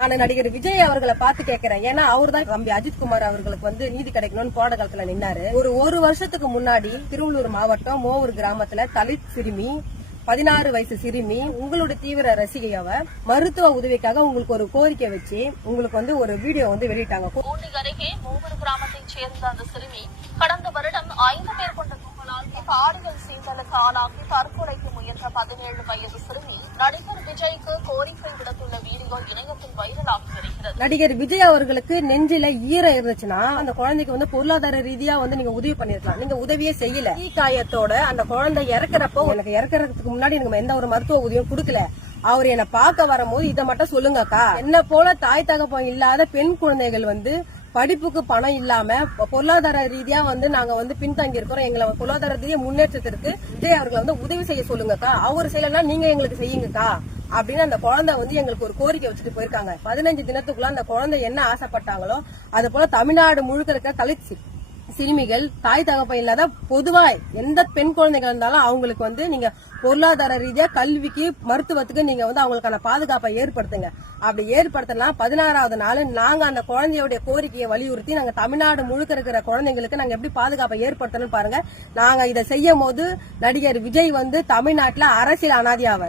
நான் நடிகர் விஜய் அவர்களை பார்த்து கேட்கிறேன். ஏன்னா அவர் தான் தம்பி அஜித்குமார் அவர்களுக்கு நீதி கிடைக்கணும்னு போராட்ட காலத்துல நின்னாரு. ஒரு வருஷத்துக்கு முன்னாடி திருவள்ளூர் மாவட்டம் மோவூர் கிராமத்துல தலித் சிறுமி 16 வயசு சிறுமி உங்களுடைய தீவிர ரசிகையாவ மருத்துவ உதவிக்காக உங்களுக்கு ஒரு கோரிக்கை வச்சு உங்களுக்கு ஒரு வீடியோ வெளியிட்டாங்க. பூண்டி அருகே மோவூர் கிராமத்தைச் சேர்ந்த அந்த சிறுமி கடந்த வருடம் 5 பேர் கொண்ட கும்பலால் பாலியல் சீண்டலுக்கு ஆளாகி தற்கொலைக்கு முயன்ற 17 வயது சிறுமி நடிகர் விஜய்க்கு கோரிக்கை விடுத்துள்ள வீடியோ இணையத்தில் வைரலாகி வருகிறது. நடிகர் விஜய் அவர்களுக்கு நெஞ்சில ஈரம் இருந்துச்சுன்னா அந்த குழந்தைக்கு பொருளாதார ரீதியா நீங்க உதவி பண்ணிருக்கலாம். நீங்க உதவியே செய்யல. காயத்தோட அந்த குழந்தை இறக்குறப்போ எனக்கு இறக்குறதுக்கு முன்னாடி எனக்கு எந்த ஒரு மருத்துவ உதவியும் கொடுக்கல. அவர் என்ன பார்க்க வரும்போது இதை மட்டும் சொல்லுங்கக்கா, என்ன போல தாய் தகப்பம் இல்லாத பெண் குழந்தைகள் படிப்புக்கு பணம் இல்லாம பொருளாதார ரீதியா நாங்க பின்தங்கி இருக்கிறோம். எங்களை பொருளாதார ரீதியா முன்னேற்றத்திற்கு விஜய் அவர்களை உதவி செய்ய சொல்லுங்கக்கா. அவர் செய்யலன்னா நீங்க எங்களுக்கு செய்யுங்கக்கா அப்படின்னு அந்த குழந்தை எங்களுக்கு ஒரு கோரிக்கை வச்சுட்டு போயிருக்காங்க. 15 தினத்துக்குள்ள அந்த குழந்தை என்ன ஆசைப்பட்டாங்களோ அது போல தமிழ்நாடு முழுக்க இருக்க தலித் சிறுமிகள் தாய் தகப்பம் இல்லாத பொதுவா எந்த பெண் குழந்தைகள் இருந்தாலும் அவங்களுக்கு நீங்க பொருளாதார ரீதியா கல்விக்கு மருத்துவத்துக்கு நீங்க அவங்களுக்கான பாதுகாப்பை ஏற்படுத்துங்க. அப்படி ஏற்படுத்தலாம் 16வது நாள் நாங்க அந்த குழந்தையோட கோரிக்கையை வலியுறுத்தி நாங்க தமிழ்நாடு முழுக்க இருக்கிற குழந்தைங்களுக்கு நாங்க எப்படி பாதுகாப்பை ஏற்படுத்தணும் பாருங்க. நாங்க இதை செய்யும் போது நடிகர் விஜய் தமிழ்நாட்டுல அரசியல் அனாதியாவர்.